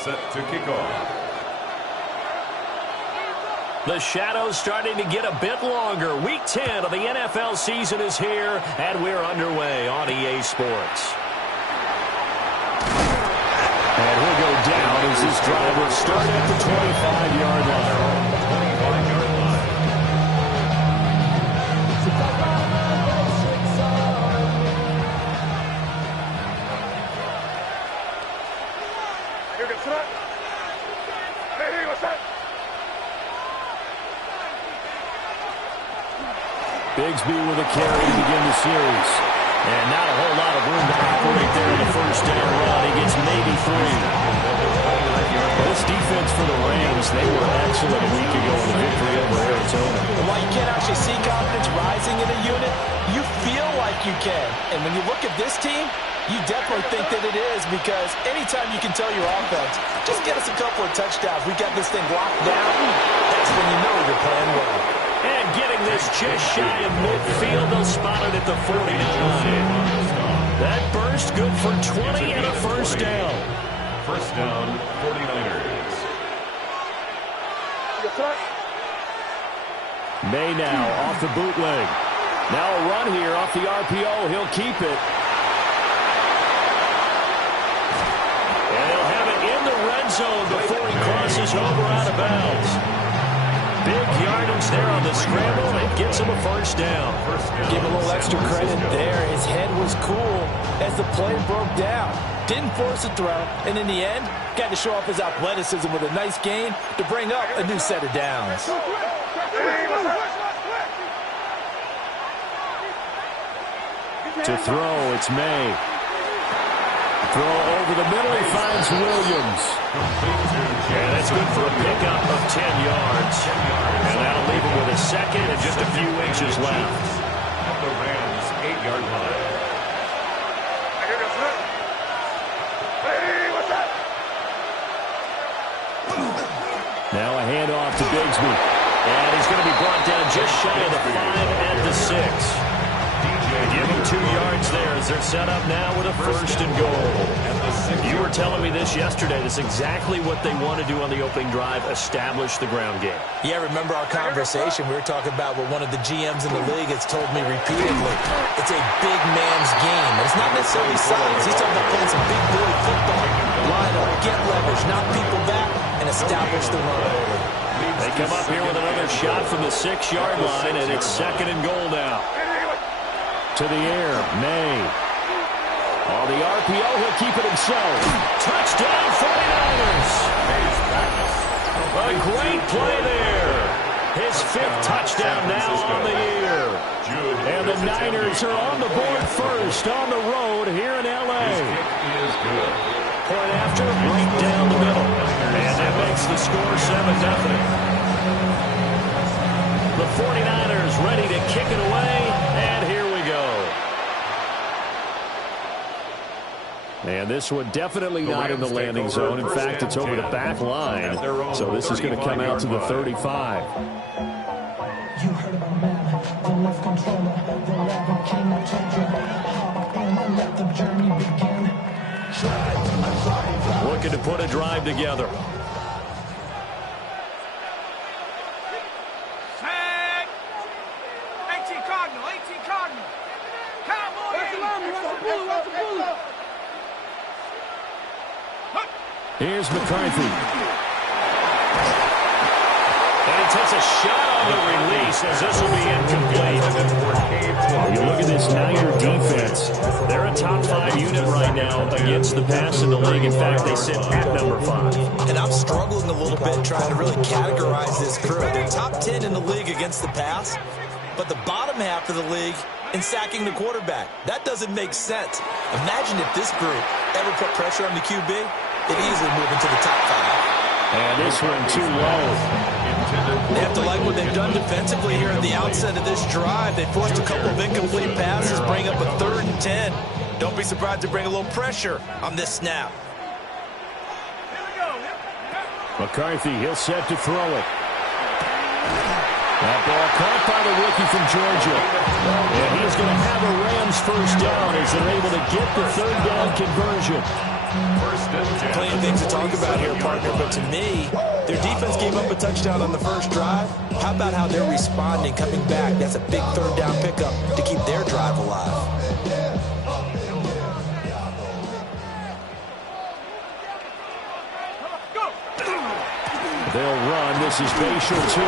set to kick off. The shadow's starting to get a bit longer. Week 10 of the NFL season is here, and we're underway on EA Sports. And he'll go down as this drive will start at the 25-yard line. Bigsby with a carry to begin the series. And not a whole lot of room to operate there in the first down run. He gets maybe 3. This defense for the Rams, they were excellent a week ago in the victory over Arizona. And while you can't actually see confidence rising in a unit, you feel like you can. And when you look at this team, you definitely think that it is, because anytime you can tell your offense, just get us a couple of touchdowns, we got this thing locked down, that's when you know you're playing well. And getting this just shy of midfield, they'll spot it at the 49. That burst good for 20 and a first down. First down, 49ers. May now off the bootleg. Now a run here off the RPO. He'll keep it. And he'll have it in the red zone before he crosses over out of bounds. Big yardage there on the scramble. It gets him a first down. Give him a little extra credit there. His head was cool as the play broke down. Didn't force a throw, and in the end, got to show off his athleticism with a nice gain to bring up a new set of downs. To throw, it's May. Throw over the middle, he finds Williams. And that's good for a pickup of 10 yards. And that'll leave him with a second and just a few inches left. At the Rams' 8-yard line. Now a handoff to Bigsby. And he's going to be brought down just shy of the 5 at the 6. Give him 2 yards there as they're set up now with a first and goal. You were telling me this yesterday. This is exactly what they want to do on the opening drive, establish the ground game. Yeah, remember our conversation? We were talking about what one of the GMs in the league has told me repeatedly. It's a big man's game. And it's not necessarily size. He's talking about playing some big boy football. Line up, get leverage, knock people back, and establish the run early. They come up here with another shot from the 6-yard line, and it's second and goal now. To the air, May. On the RPO, he'll keep it himself. Touchdown, 49ers! A great play there. His 5th touchdown now on the year. And the Niners are on the board first on the road here in L.A. Point after, right down the middle. And that makes the score 7-0. The 49ers ready to kick it away, and here we go. And this one definitely not in the landing zone. In fact, it's over the back line. So this is going to come out to the 35. You heard about man, the left controller, the Raven King. I told you, hop on and let the journey begin. Looking to put a drive together. Here's McCarthy. And he takes a shot on the release as this will be incomplete. You look at this Niner defense. They're a top 5 unit right now against the pass in the league. In fact, they sit at number 5. And I'm struggling a little bit trying to really categorize this crew. They're top 10 in the league against the pass, but the bottom half of the league in sacking the quarterback. That doesn't make sense. Imagine if this group ever put pressure on the QB, they'd easily move into the top 5. And this one too low. They have to like what they've done defensively here at the outset of this drive. They forced a couple of incomplete passes, bring up a 3rd and 10. Don't be surprised to bring a little pressure on this snap. McCarthy, he'll set to throw it. That ball caught by the rookie from Georgia. And he's going to have a Rams first down as they're able to get the 3rd down conversion. First and 10. Plenty of things to talk about here, partner, but to me, their defense gave up a touchdown on the first drive. How about how they're responding, coming back? That's a big third down pickup to keep their drive alive. They'll run. This is Rhett23.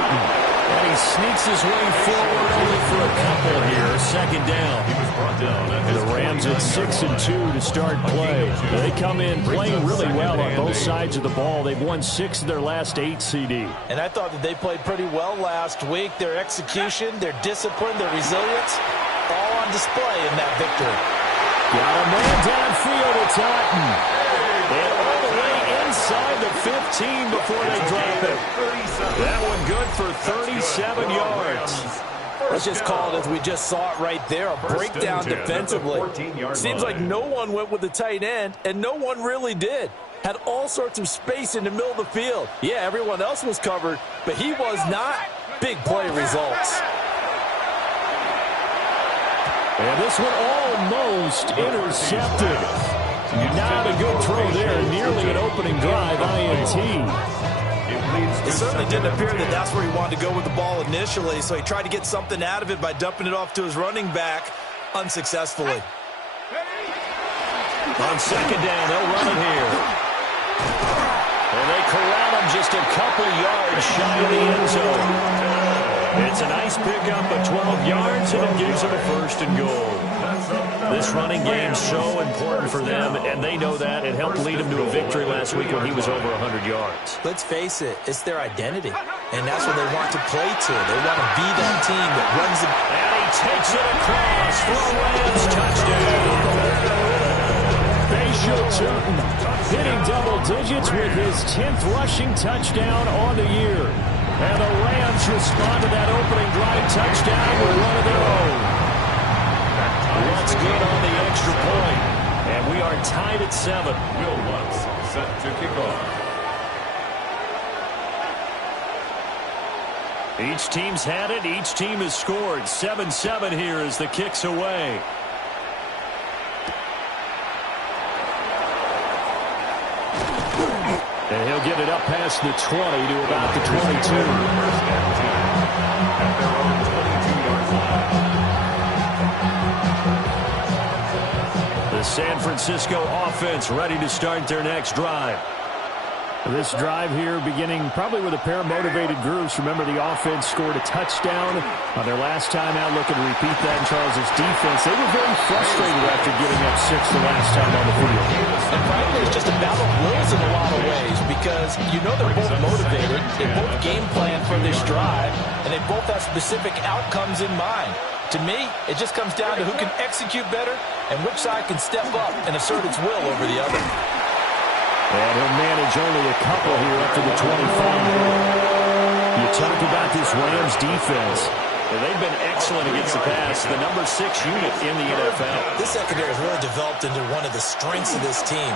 And he sneaks his way forward only for a couple here. Second down. He was brought down at The Rams at 6-2 to start play. They come in playing really well on both sides of the ball. They've won 6 of their last 8 CD. And I thought that they played pretty well last week. Their execution, their discipline, their resilience, all on display in that victory. Got a man downfield. It's Otten. And all the way inside the 15 before they drop it. That one good for 37 yards. Let's just call it as we just saw it right there. A breakdown defensively. Seems like no one went with the tight end, and no one really did. Had all sorts of space in the middle of the field. Yeah, everyone else was covered, but he was not. Big play results. And this one almost intercepted. Not a good throw there. Nearly an opening drive, INT. It certainly didn't appear that that's where he wanted to go with the ball initially, so he tried to get something out of it by dumping it off to his running back unsuccessfully. On second down, they'll run it here. And they corral him just a couple yards shy of the end zone. It's a nice pickup of 12 yards, and it gives them a first and goal. This running game's so important for them, and they know that. It helped lead them to a victory last week when he was over 100 yards. Let's face it, it's their identity, and that's what they want to play to. They want to be that team that runs the... And he takes it across for a Rams touchdown. Rhett23 hitting double digits with his 10th rushing touchdown on the year. And the Rams respond to that opening drive touchdown with one of their own. Lutz good on the extra point. And we are tied at 7. Will Lutz set to kick off. Each team's had it. Each team has scored. 7-7 here as the kick's away. And he'll get it up past the 20 to about the 22. First and 10 at their own 22-yard line. The San Francisco offense ready to start their next drive. This drive here beginning probably with a pair of motivated groups. Remember, the offense scored a touchdown on their last time out. Looking to repeat that in Charles' defense. They were very frustrated after giving up 6 the last time on the field. And probably it's just a battle of wills in a lot of ways because you know they're both motivated. They both game plan for this drive, and they both have specific outcomes in mind. To me, it just comes down to who can execute better and which side can step up and assert its will over the other. And he'll manage only a couple here up to the 25. You talk about this Rams defense. They've been excellent against the pass. The number 6 unit in the NFL. This secondary has really developed into one of the strengths of this team.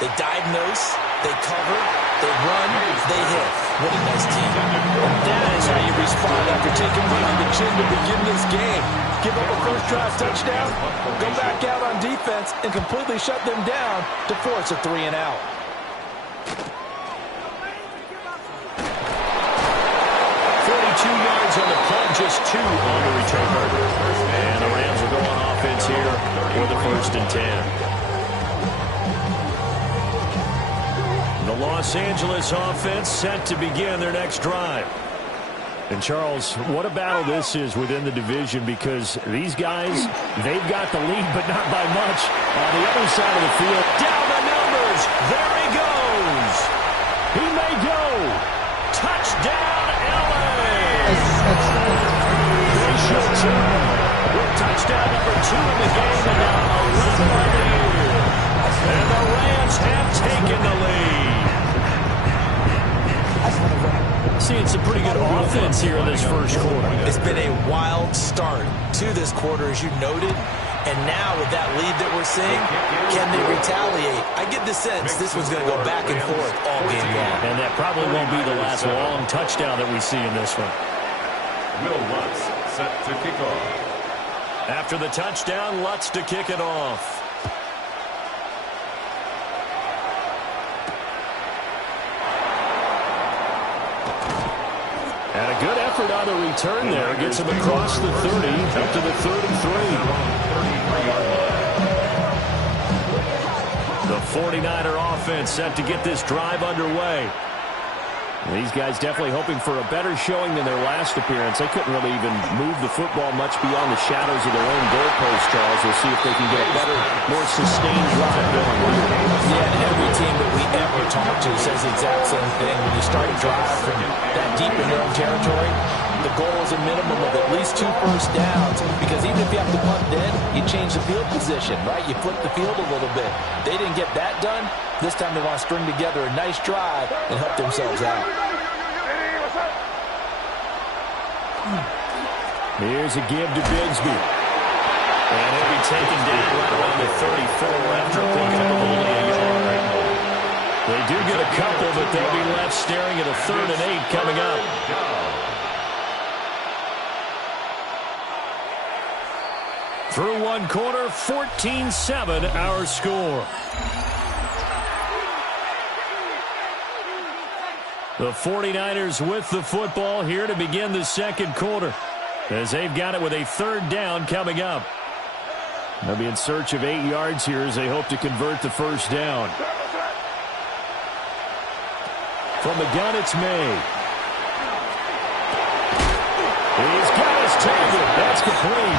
They diagnose, they cover, they run, they hit. What a nice team. And that is how you respond after taking one on the chin to begin this game. Give up a first-drive touchdown, go back out on defense, and completely shut them down to force a 3-and-out. 42 yards on the punt, just 2 on the return. And the Rams will go on offense here for the 1st and 10. The Los Angeles offense set to begin their next drive. And, Charles, what a battle this is within the division because these guys, they've got the lead, but not by much. On the other side of the field, down the numbers. There he goes. He may go. Touchdown, L.A. Rhett23 with touchdown number 2 in the game and now 11 on the year. And the Rams have taken the lead. Seeing some pretty good offense here in this first quarter. It's been a wild start to this quarter, as you noted. And now with that lead that we're seeing, can they retaliate? I get the sense this one's going to go back and forth all game long. And that probably won't be the last long touchdown that we see in this one. Will Lutz set to kick off. After the touchdown, Lutz to kick it off. And a good effort on the return there. Gets him across the 30, up to the 33. The 49er offense set to get this drive underway. These guys definitely hoping for a better showing than their last appearance. They couldn't really even move the football much beyond the shadows of their own goalpost, Charles. We'll see if they can get a better, more sustained drive going. Yeah, and every team that we ever talk to says the exact same thing. When you start a drive from that deep in your own territory, the goal is a minimum of at least 2 first downs, because even if you have to punt then, you change the field position, right? You flip the field a little bit. They didn't get that done. This time they want to string together a nice drive and help themselves out. Here's a give to Bigsby. And he'll be taken down right around the 34 after picking up only a yard. They do get a couple, but they'll be left staring at a 3rd and 8 coming up. Through one quarter, 14-7 our score. The 49ers with the football here to begin the second quarter, as they've got it with a 3rd down coming up. They'll be in search of 8 yards here as they hope to convert the first down. From the gun, it's May. He's got his target. That's complete.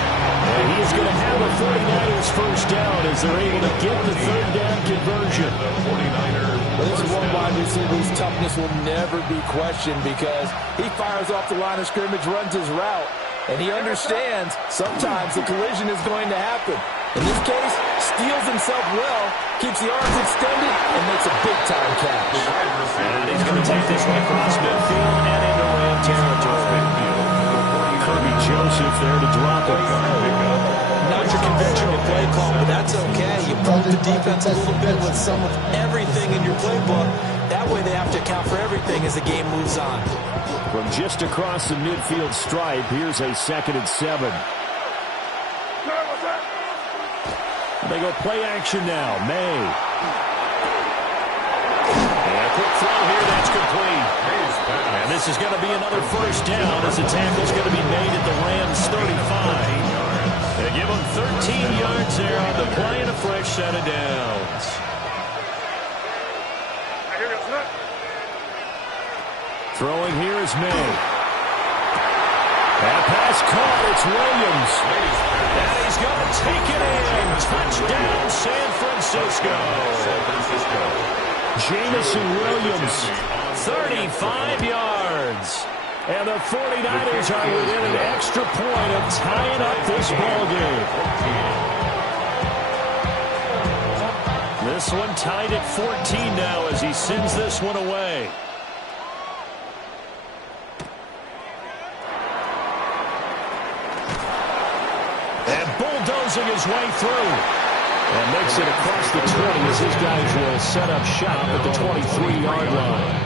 And he is going to have a 49ers first down as they're able to get the 3rd down conversion. Well, this is one wide receiver whose toughness will never be questioned, because he fires off the line of scrimmage, runs his route, and he understands sometimes the collision is going to happen. In this case, steals himself well, keeps the arms extended, and makes a big-time catch. And he's going to take this one across midfield and into Ram territory. Kirby Joseph there to drop it. Not your conventional play call, but that's okay. You bump the defense a little bit with some of everything in your playbook. That way they have to account for everything as the game moves on. From just across the midfield stripe, here's a 2nd and 7. They go play action now. May. And a quick throw here, that's complete. And this is going to be another first down as the tackle's going to be made at the Rams' 35. They give them 13 yards there on the play and a fresh set of downs. Throwing here is May. That pass caught. It's Williams. And he's going to take it in. Touchdown, San Francisco. Jamison Williams, 35 yards. And the 49ers are within an extra point of tying up this ballgame. This one tied at 14 now as he sends this one away. And bulldozing his way through. And makes it across the 20 as his guys will set up shop at the 23-yard line.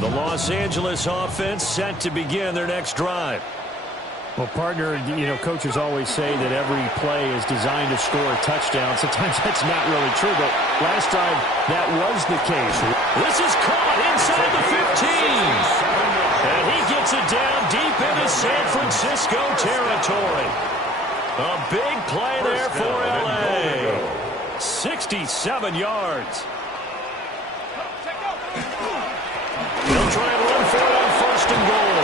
The Los Angeles offense set to begin their next drive. Well, partner, coaches always say that every play is designed to score a touchdown. Sometimes that's not really true, but last drive that was the case. This is caught inside the 15. And he gets it down deep into San Francisco territory. A big play there for L.A. 67 yards. He'll try and run for it on 1st and goal.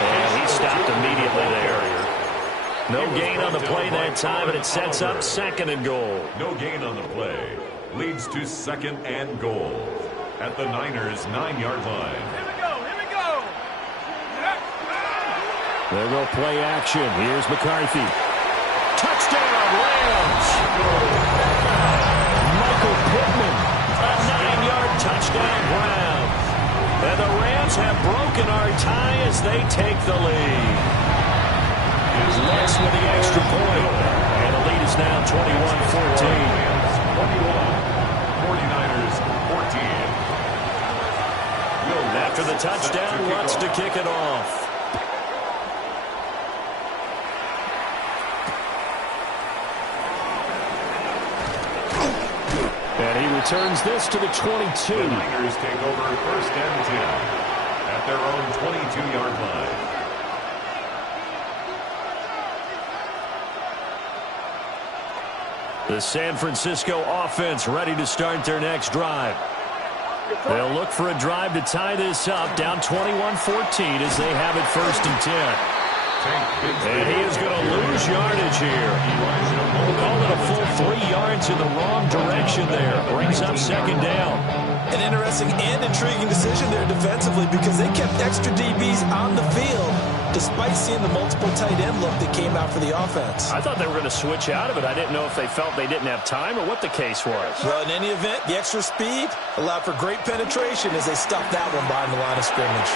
And he stopped immediately there. No gain on the play that time, and it sets up 2nd and goal. No gain on the play. Leads to 2nd and goal at the Niners' 9-yard line. There go play action. Here's McCarthy. Touchdown, Rams. Michael Pittman. A 9-yard touchdown grab. And the Rams have broken our tie as they take the lead. Less with the extra point. And the lead is now 21-14. 49ers 14. After the touchdown, Lutz to kick it off. And he returns this to the 22. The Niners take over 1st and 10 at their own 22-yard line. The San Francisco offense ready to start their next drive. They'll look for a drive to tie this up, down 21-14 as they have it 1st and 10. And he is going to lose yardage here. Called it a full 3 yards in the wrong direction there. Brings up 2nd down. An interesting and intriguing decision there defensively because they kept extra DBs on the field despite seeing the multiple tight end look that came out for the offense. I thought they were going to switch out of it. I didn't know if they felt they didn't have time or what the case was. Well, in any event, the extra speed allowed for great penetration as they stuffed that one behind the line of scrimmage.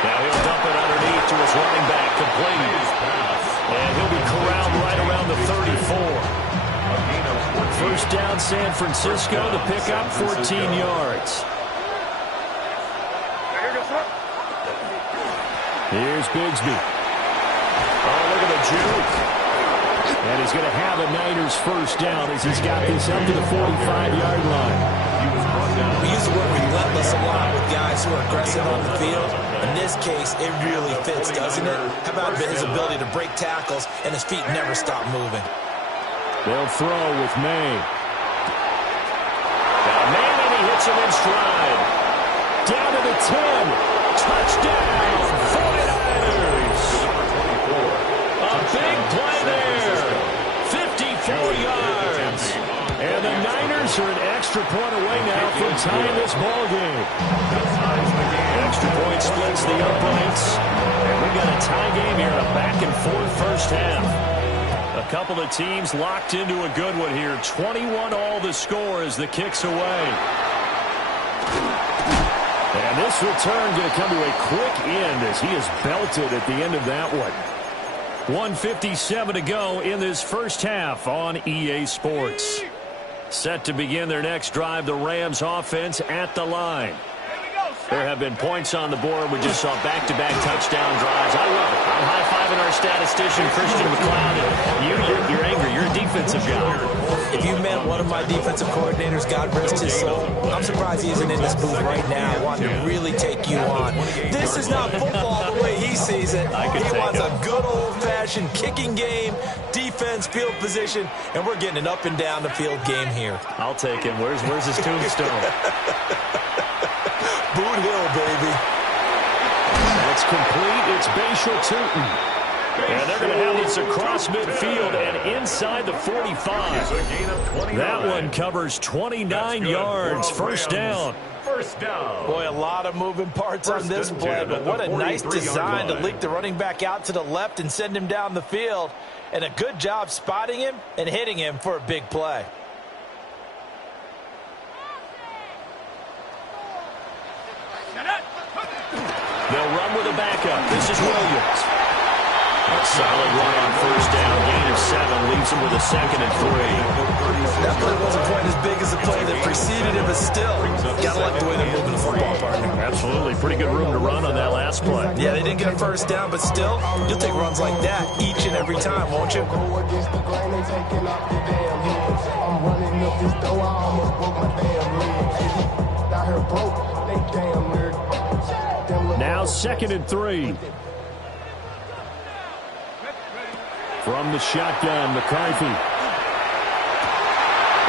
Now he'll dump it underneath to his running back, complete. And he'll be corralled right around the 34. 1st down San Francisco to pick up 14 yards. Here's Bigsby. Oh, look at the juke. And he's going to have a Niners 1st down as he's got this up to the 45-yard line. We use the word relentless a lot with guys who are aggressive on the field. In this case, it really fits, doesn't it? How about his ability to break tackles and his feet never stop moving? They'll throw with May. Now May, and he hits him in stride. Down to the 10. Touchdown, 49ers. A big play there. 54 yards. And the Niners are an extra point away now from tying this ball game. Extra point splits the uprights. And we've got a tie game here, a back-and-forth 1st half. A couple of teams locked into a good one here. 21 all the score as the kick's away. And this return going to come to a quick end as he is belted at the end of that one. 1:57 to go in this 1st half on EA Sports. Set to begin their next drive, the Rams offense at the line. There have been points on the board. We just saw back-to-back touchdown drives. I love it. I'm high-fiving our statistician, Christian McLeod. And you're angry. You're a defensive guy. If you met one of my defensive coordinators, God rest his soul, I'm surprised he isn't in this booth right now wanting to really take you on. This is not football the way he sees it. He wants a good old-fashioned kicking game, defense, field position, and we're getting an up-and-down the field game here. I'll take him. Where's his tombstone? Boot Hill, baby. That's complete. It's Bashal Tootin. And they're going to have this across midfield and inside the 45. That one covers 29 yards. 1st down. Boy, a lot of moving parts on this play, but what a nice design to leak the running back out to the left and send him down the field. And a good job spotting him and hitting him for a big play. They'll run with a backup. This is Williams. A solid run on 1st down. Gain of 7 leaves him with a 2nd and 3. That play wasn't quite as big as the play that preceded it, but still, gotta like the way they're moving the football, partner. Absolutely. Pretty good room to run on that last play. Yeah, they didn't get a 1st down, but still, you'll take runs like that each and every time, won't you? Now 2nd and 3. From the shotgun, McCarthy.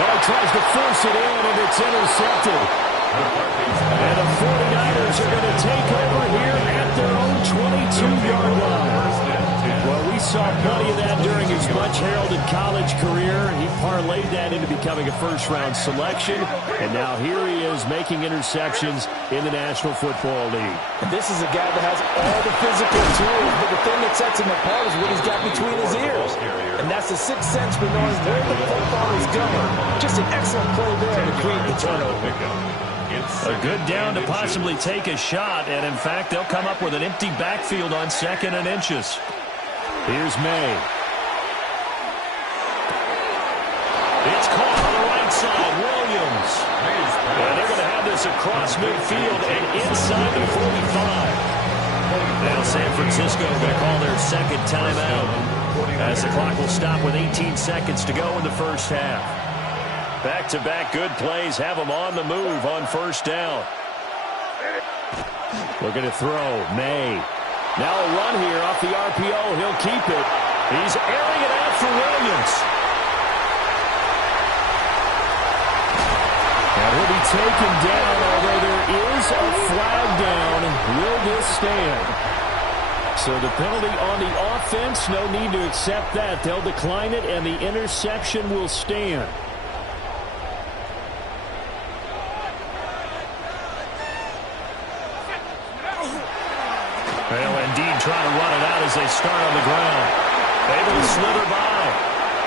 Oh, tries to force it in, and it's intercepted. And the 49ers are going to take over here at their own 22-yard line. Well, we saw plenty of that during his much-heralded college career. He parlayed that into becoming a first-round selection, and now here he is making interceptions in the National Football League. And this is a guy that has all the physical tools, but the thing that sets him apart is what he's got between his ears. And that's the sixth sense for knowing where the football is going. Just an excellent play there to create the turnover. A good down to possibly take a shot, and in fact, they'll come up with an empty backfield on 2nd and inches. Here's May. It's caught on the right side. Williams. And they're going to have this across midfield and inside the 45. Now San Francisco going to call their 2nd timeout as the clock will stop with 18 seconds to go in the 1st half. Back-to-back good plays have him on the move on first down. Looking to throw. May. Now a run here off the RPO. He'll keep it. He's airing it out for Williams. And he'll be taken down, although there is a flag down. Will this stand? So the penalty on the offense, no need to accept that. They'll decline it, and the interception will stand. Well, indeed, trying to run it out as they start on the ground. Able to slither by.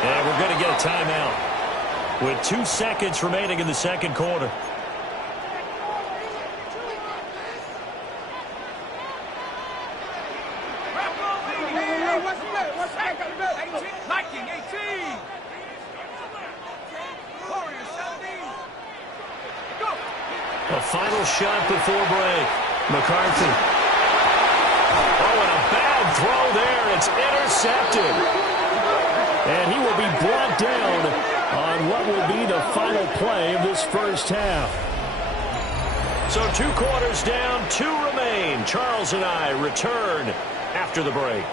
And we're going to get a timeout with 2 seconds remaining in the second quarter. A final shot before break. McCarthy. Oh, and a bad throw there. It's intercepted. And he will be brought down on what will be the final play of this first half. So 2 quarters down, 2 remain. Charles and I return after the break.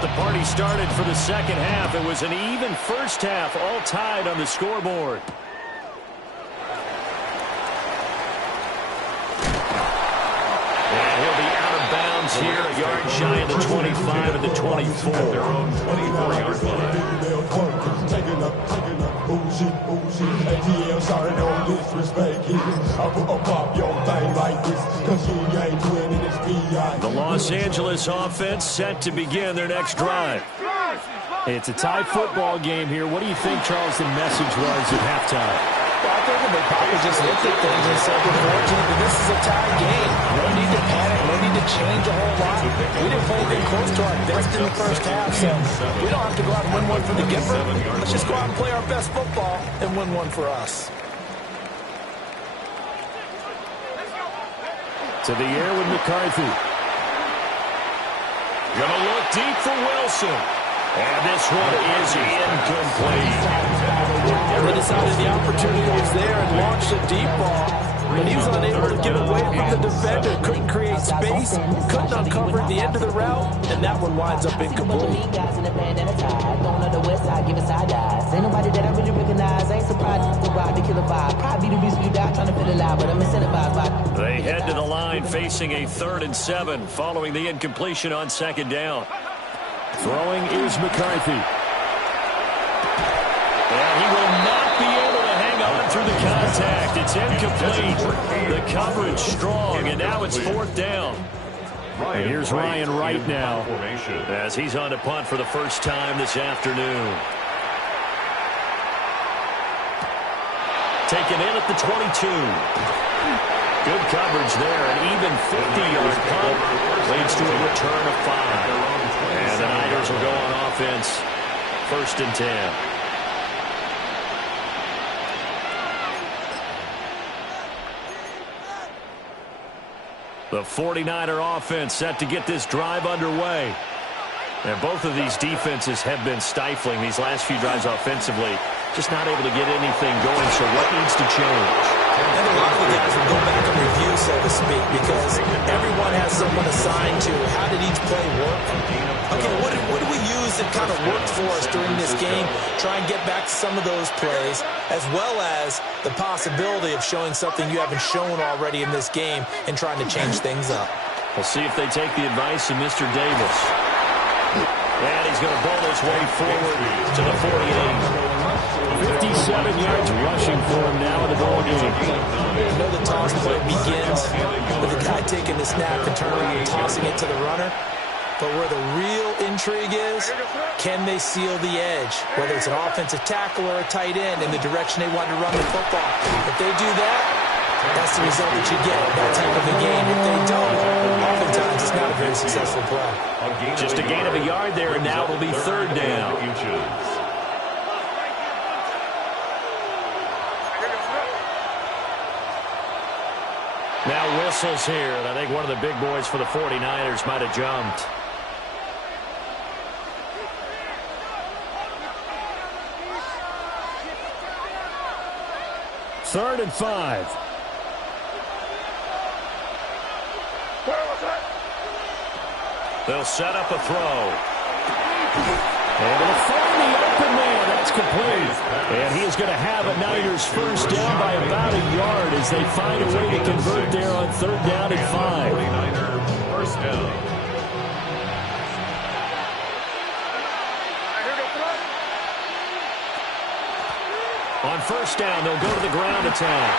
The party started for the second half. It was an even first half, all tied on the scoreboard. And he'll be out of bounds here, a yard shy of the 25 and the 24. Their own 24-yard line. ATL, sorry, don't disrespect you. I put up your thing like this, cause you ain't winning this PI. The Los Angeles offense set to begin their next drive. It's a tie football game here. What do you think, Charles, the message was at halftime? Well, I think they probably just looked at things and said, we're fortunate that this is a tie game. No need to panic. No need to change a whole lot. We didn't play anything close to our best in the first half, so we don't have to go out and win one for the giver. Let's just go out and play our best football and win one for us. To the air with McCarthy. Gonna look deep for Wilson. And this one is incomplete. They decided the opportunity was there and launched a deep ball, but he was unable to get away from the defender. Couldn't create space, couldn't uncover the end of the route, and that one winds up incomplete. Ain't nobody that I really recognize. Ain't surprised to ride the killer vibe. Probably the reason you die trying to feel alive, but I'm incentivized by. They head to the line facing a 3rd and 7 following the incompletion on second down. Throwing is McCarthy. And he will not be able to hang on through the contact. It's incomplete. The coverage strong, and now it's 4th down. And here's Ryan Wright now as he's on to punt for the first time this afternoon. Taken in at the 22. Good coverage there. An even 50-yard punt leads to a return of 5. And the Niners will go on offense. 1st and 10. The 49er offense set to get this drive underway. And both of these defenses have been stifling these last few drives offensively. Just not able to get anything going, so what needs to change? And a lot of the guys will go back and review, so to speak, because everyone has someone assigned to how did each play work. Okay, what do we use that kind of worked for us during this game? Try and get back to some of those plays, as well as the possibility of showing something you haven't shown already in this game and trying to change things up. We'll see if they take the advice of Mr. Davis. And he's going to bowl his way forward to the 48. 57 yards rushing for him now in the ball game. You know the toss play begins with the guy taking the snap and turning around and tossing it to the runner. But where the real intrigue is, can they seal the edge? Whether it's an offensive tackle or a tight end in the direction they want to run the football. If they do that, That's the result that you get in that type of a game. If they don't, oftentimes it's not a very successful play. Just a gain of a yard there, and now it'll be third down. Now whistles here, and I think one of the big boys for the 49ers might have jumped. Third and 5. They'll set up a throw. Able to find the open man. That's complete. And he is going to have a Niners first down by about a yard as they find a way to convert there on third down and 5. 49er first down. On first down, they'll go to the ground attack.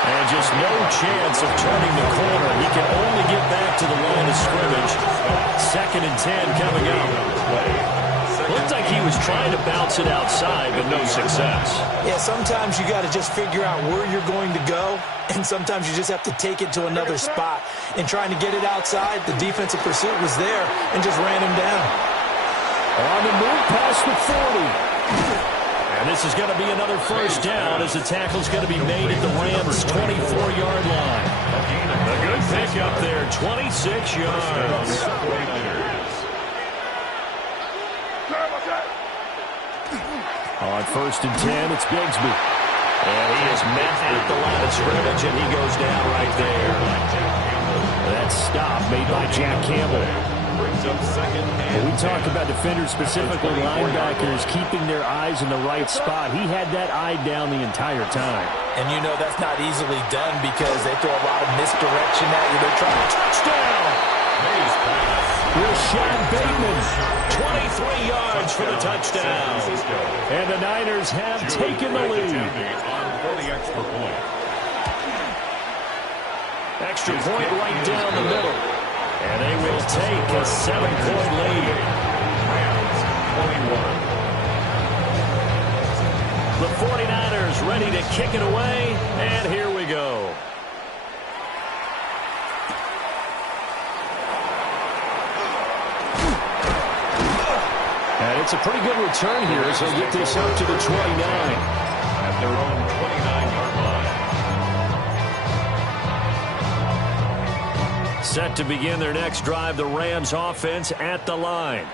And just no chance of turning the corner. He can only get back to the line of scrimmage. Second and 10 coming up. Looked like he was trying to bounce it outside, but no success. Yeah, sometimes you got to just figure out where you're going to go, and sometimes you just have to take it to another spot. And trying to get it outside, the defensive pursuit was there and just ran him down. On the move past the 40. And this is going to be another first down as the tackle's going to be made at the Rams' 24-yard line. A good pickup there, 26 yards. On first and 10, it's Bigsby. And he is met at the line of scrimmage, and he goes down right there. That stop made by Jack Campbell. When we talk about defenders, specifically linebackers, keeping their eyes in the right spot, he had that eye down the entire time. And you know that's not easily done because they throw a lot of misdirection at you. They're trying to touchdown. Rashad Bateman, 23 yards for the touchdown. And the Niners have taken the lead. Extra point right down the middle. And they will take a 7-point lead. The 49ers ready to kick it away, and here we go. And it's a pretty good return here as they'll get this up to the 29. At their own 29-yard line. Set to begin their next drive, the Rams offense at the line.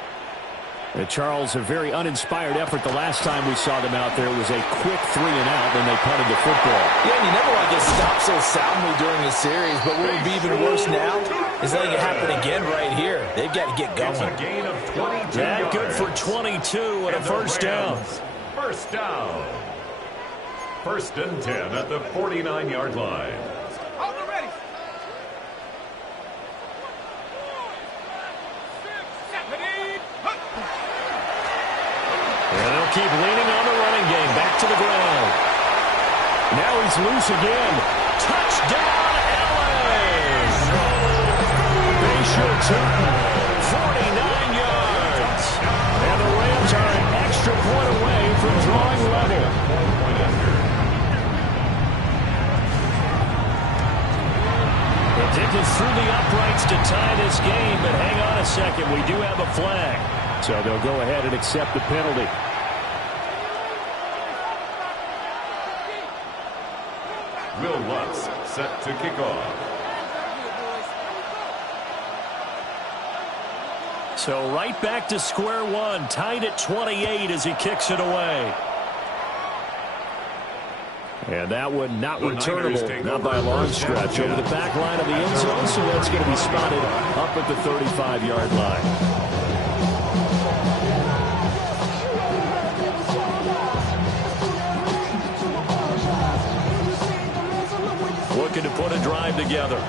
Charles, a very uninspired effort the last time we saw them out there. It was a quick 3-and-out, then they punted the football. Yeah, and you never want to get stopped so soundly during the series, but what would be even worse now is letting it happen again right here. They've got to get going. It's a gain of 22 That good yards. for 22 and a first down. First down. First and 10 at the 49-yard line. And they'll keep leaning on the running game. Back to the ground. Now he's loose again. Touchdown, LA! Bayshore Turton, 49 yards. And the Rams are an extra point away from drawing level. The Dickens through the uprights to tie this game, but hang on a second. We do have a flag. So they'll go ahead and accept the penalty. Will Lutz set to kick off. So right back to square one, tied at 28 as he kicks it away. And that one not returnable, not by a long stretch, over the back line of the end zone, so that's going to be spotted up at the 35-yard line. Looking to put a drive together.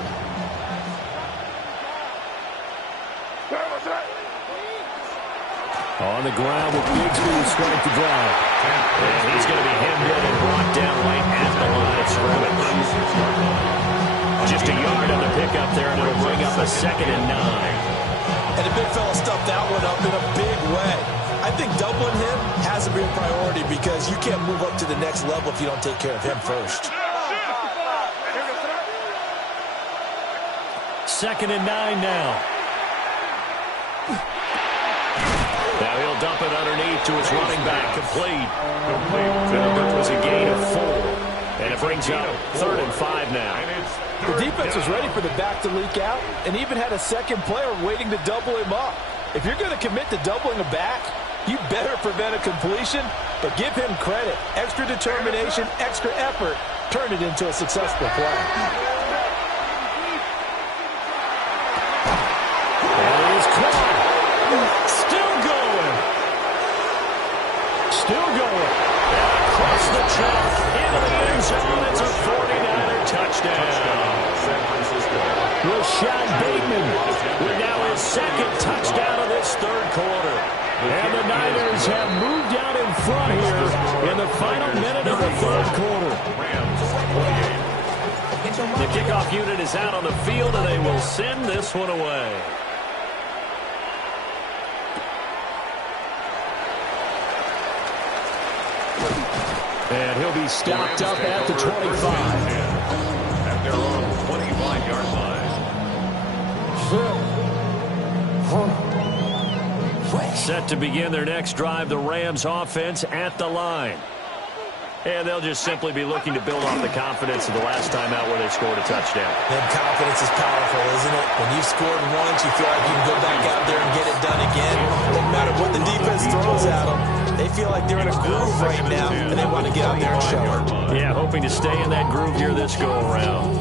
On the ground with Bigsby to start the drive. And he's going to be hemmed in and brought down right at the line of scrimmage. Just a yard on the pickup there, and it'll bring up a 2nd and 9. And the big fella stuffed that one up in a big way. I think doubling him has to be a priority because you can't move up to the next level if you don't take care of him first. 2nd and 9 now. Now he'll dump it underneath to his running back. Complete. That was a gain of 4. And it brings up 3rd and 5 now. The defense was ready for the back to leak out and even had a second player waiting to double him up. If you're going to commit to doubling a back, you better prevent a completion, but give him credit. Extra determination, extra effort, turn it into a successful play. That is caught. Still going. Still going. And across the track into the end zone. It's a 49er touchdown. San Francisco. Rashad Bateman with now his 2nd touchdown of this 3rd quarter. And the Niners have moved out in front here in the final minute of the 3rd quarter. The kickoff unit is out on the field, and they will send this one away. And he'll be stopped up at the 25. At their own 25-yard line. Set to begin their next drive, the Rams offense at the line. And they'll just simply be looking to build off the confidence of the last time out where they scored a touchdown. That confidence is powerful, isn't it? When you've scored once, you feel like you can go back out there and get it done again. No matter what the defense throws at them, they feel like they're in a groove right now, and they want to get out there and show it. Yeah, hoping to stay in that groove here this go-around.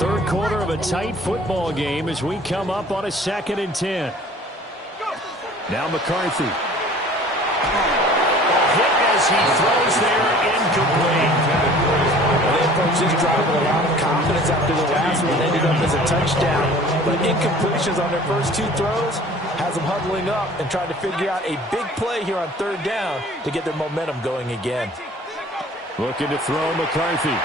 3rd quarter of a tight football game as we come up on a 2nd and 10. Now McCarthy. Hit as he throws there, incomplete. They approached this drive with a lot of confidence after the last one. Ended up as a touchdown. But incompletions on their first 2 throws has them huddling up and trying to figure out a big play here on 3rd down to get their momentum going again. Looking to throw McCarthy.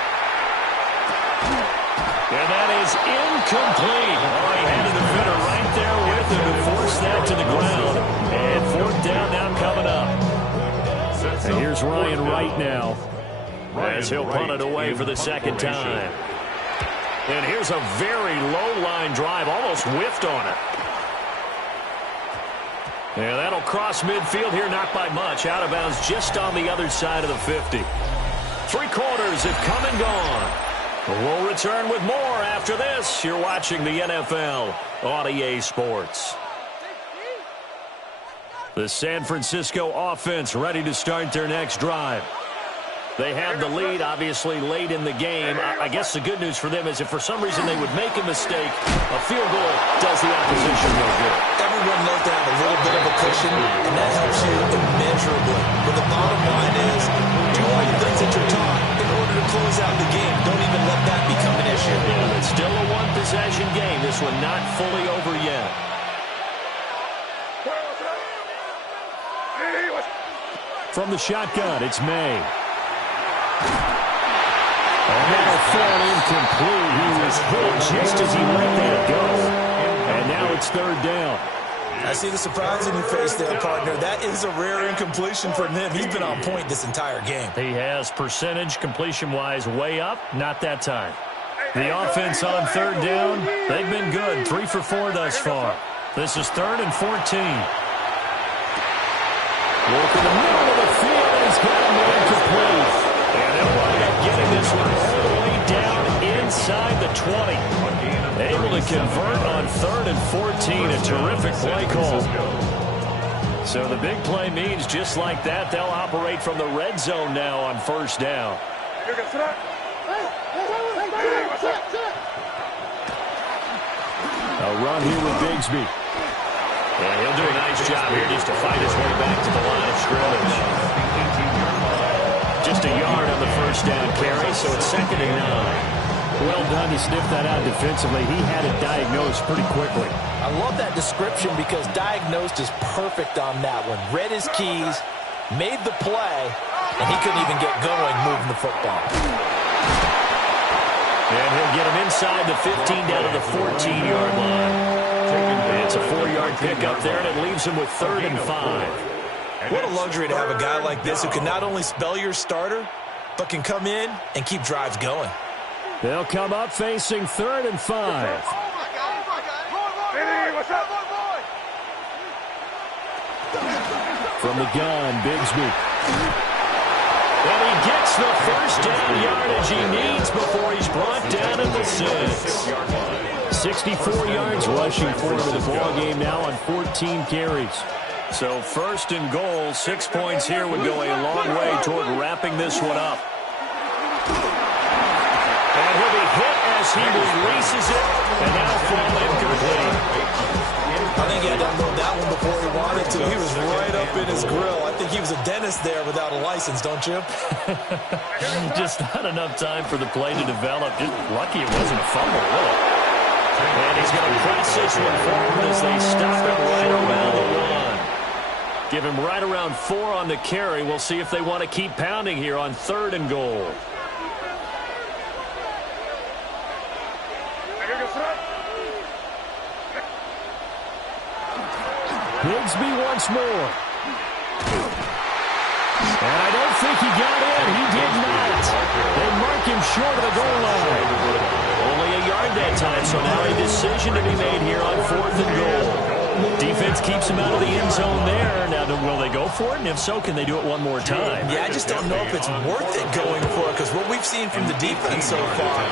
And that is incomplete. Oh, he had a defender right there with him to force that to the ground. And 4th down now coming up. And here's Ryan Wright now, as he'll punt it away for the 2nd time. And here's a very low-line drive, almost whiffed on it. And that'll cross midfield here, not by much. Out of bounds just on the other side of the 50. 3 quarters have come and gone. We'll return with more after this. You're watching the NFL on EA Sports. The San Francisco offense ready to start their next drive. They have the lead, obviously, late in the game. I guess the good news for them is if for some reason they would make a mistake, a field goal does the opposition no good. Everyone knows to have a little bit of a cushion, and that helps you immeasurably. But the bottom line is, do all the things that you're taught in order to close out the game. Don't even let that become an issue. Yeah, it's still a one-possession game. This one not fully over yet. From the shotgun, it's May. And that'll fall incomplete. He was hit just as he let that go. And now it's 3rd down. I see the surprise in your face there, partner. That is a rare incompletion from him. He's been on point this entire game. He has percentage completion-wise way up. Not that time. The offense on 3rd down, they've been good. 3 for 4 thus far. This is 3rd and 14. Look in the middle of the field, and he's got him incomplete. And they'll wind up getting this one all the way down inside the 20. Able to convert on 3rd and 14. A terrific play call. So the big play means just like that, they'll operate from the red zone now on 1st down. A run here with Bigsby. And he'll do a nice job here just to fight his way back to the line of scrimmage. Just a yard on the 1st down carry, so it's 2nd and 9. Well done to sniff that out defensively. He had it diagnosed pretty quickly. I love that description because diagnosed is perfect on that one. Read his keys, made the play, and he couldn't even get going moving the football. And he'll get him inside the 15 down to the 14-yard line. It's a 4-yard pickup there, and it leaves him with 3rd and 5. What a luxury to have a guy like this who can not only spell your starter, but can come in and keep drives going. They'll come up facing 3rd and 5. From the gun, Bigsby. And he gets the first down yardage he needs before he's brought down at the 6. 64 yards rushing for him in the ballgame now on 14 carries. So 1st and goal, 6 points here would go a long way toward wrapping this one up. And he'll be hit as he releases it, and now fall incomplete. I think he had to unload that one before he wanted to. He was right up in his grill. I think he was a dentist there without a license, don't you? Just not enough time for the play to develop. Just lucky it wasn't a fumble, really. And he's going to press this one forward as they stop him right around the 1. Give him right around 4 on the carry. We'll see if they want to keep pounding here on 3rd and goal. Bigsby once more. And I don't think he got in. He did not. They mark him short of the goal line. Only a yard that time, so now a decision to be made here on 4th and goal. Defense keeps him out of the end zone there. Now, will they go for it? And if so, can they do it one more time? Yeah, I just don't know if it's worth it going for it, because what we've seen from the defense so far,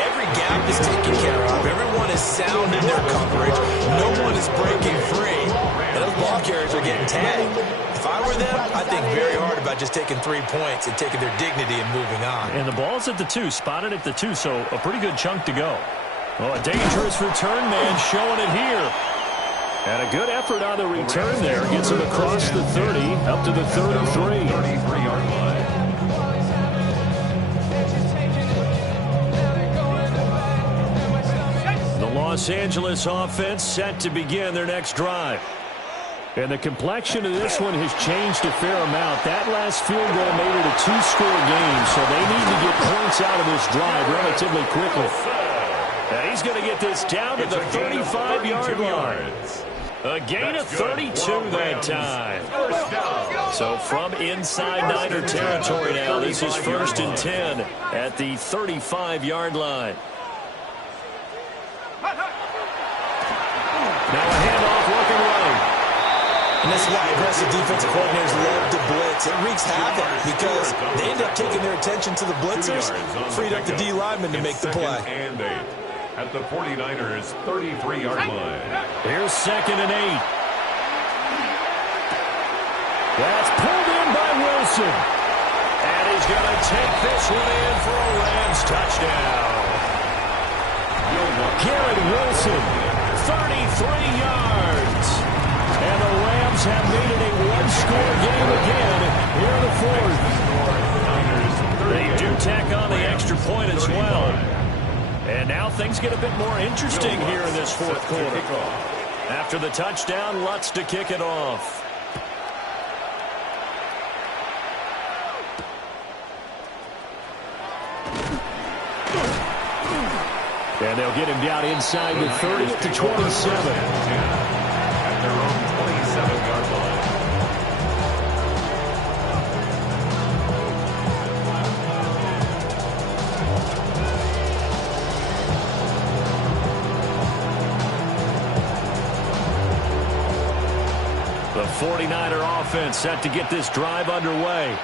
every gap is taken care of. Everyone is sound in their coverage. No one is breaking free. And those ball carriers are getting tagged. If I were them, I'd think very hard about just taking 3 points and taking their dignity and moving on. And the ball's at the 2, spotted at the 2, so a pretty good chunk to go. Oh, a dangerous return man showing it here. And a good effort on the return there. Gets him across the 30, up to the 33. 33-yard line. The Los Angeles offense set to begin their next drive. And the complexion of this one has changed a fair amount. That last field goal made it a 2-score game, so they need to get points out of this drive relatively quickly. And he's going to get this down to the 35-yard line. A gain of 32 that time. So from inside Niner territory now, this is 1st and 10 at the 35-yard line. Now a handoff looking right. And this is why aggressive defensive coordinators love to blitz. It wreaks havoc because they end up taking their attention to the blitzers, freed up the D lineman to make the play. And 8 at the 49ers 33-yard line. Here's 2nd and 8. That's pulled in by Wilson. And he's going to take this one in for a Rams touchdown. Garrett Wilson, 33 yards. And the Rams have made it a 1-score game again here in the 4th. They do tack on the extra point as well. And now things get a bit more interesting here in this 4th quarter. After the touchdown, Lutz to kick it off. And they'll get him down inside the 30 at the 27. At their own 27-yard line. The 49er offense set to get this drive underway.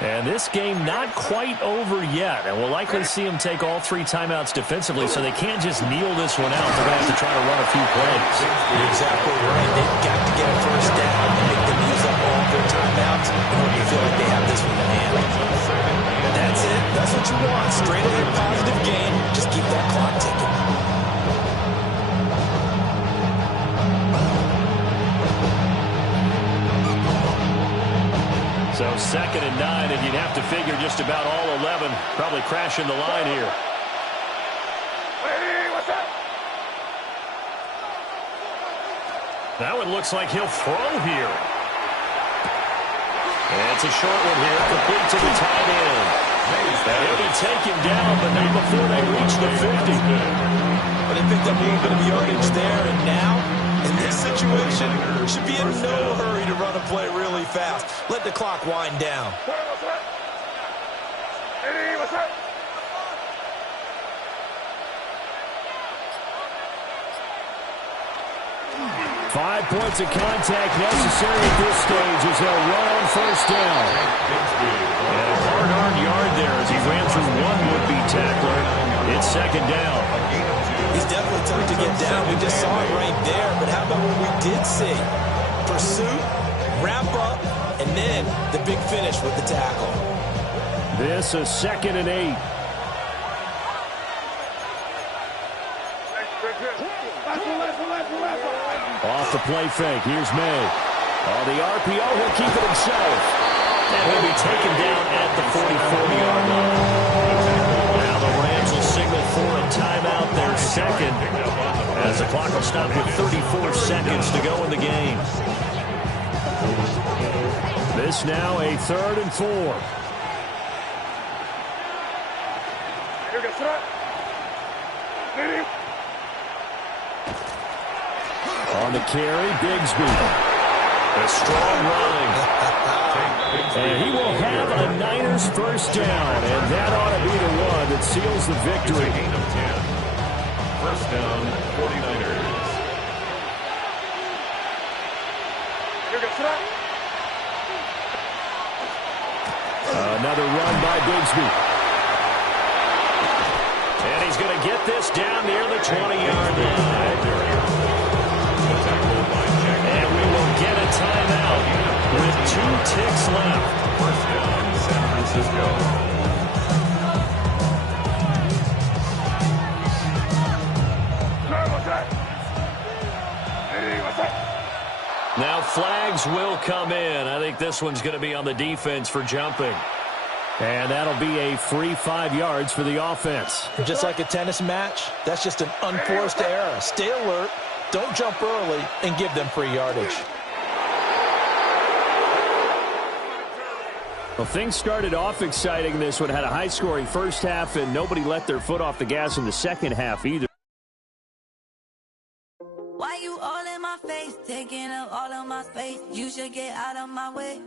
And this game not quite over yet. And we'll likely see them take all 3 timeouts defensively, so they can't just kneel this one out. They're going to have to try to run a few plays. You're exactly right. They've got to get a first down and make them use up all their timeouts in order to feel like they have this one in hand. That's it. That's what you want. Straight ahead positive game. Just keep that clock ticking. So 2nd and 9, and you'd have to figure just about all 11 probably crashing the line here. That one looks like he'll throw here. And it's a short one here, complete to the tight end. And he'll be taken down, but not before they reach the 50. But they picked up a little bit of yardage there, and now, in this situation, should be in no hurry to run a play really fast. Let the clock wind down. 5 points of contact necessary at this stage as they'll run on first down. And a hard-earned yard there as he ran through one would-be tackler. It's second down. He's definitely tough to get down. We just saw it right there. But how about what we did see? Pursuit, wrap up, and then the big finish with the tackle. This is 2nd and 8. Off the play fake. Here's May. On the RPO, he'll keep it himself. And he'll be taken down at the 44-yard line. Now the Rams will signal for a timeout, their second, as the clock will stop with 34 seconds to go in the game. This now a 3rd and 4. On the carry, Bigsby. A strong running. And he will have a Niners first down, and that ought to be the one that seals the victory. Gain of 10. First down, 49ers. Another run by Bigsby. And he's going to get this down near the 20-yard line. And we will get a timeout with 2 ticks left. First down, San Francisco. Now flags will come in. I think this one's going to be on the defense for jumping. And that'll be a free 5 yards for the offense. Just like a tennis match, that's just an unforced error. Stay alert, don't jump early, and give them free yardage. Well, things started off exciting. This one had a high-scoring first half, and nobody let their foot off the gas in the second half either. Why you all in my face, taking up all of my space? You should get out of my way.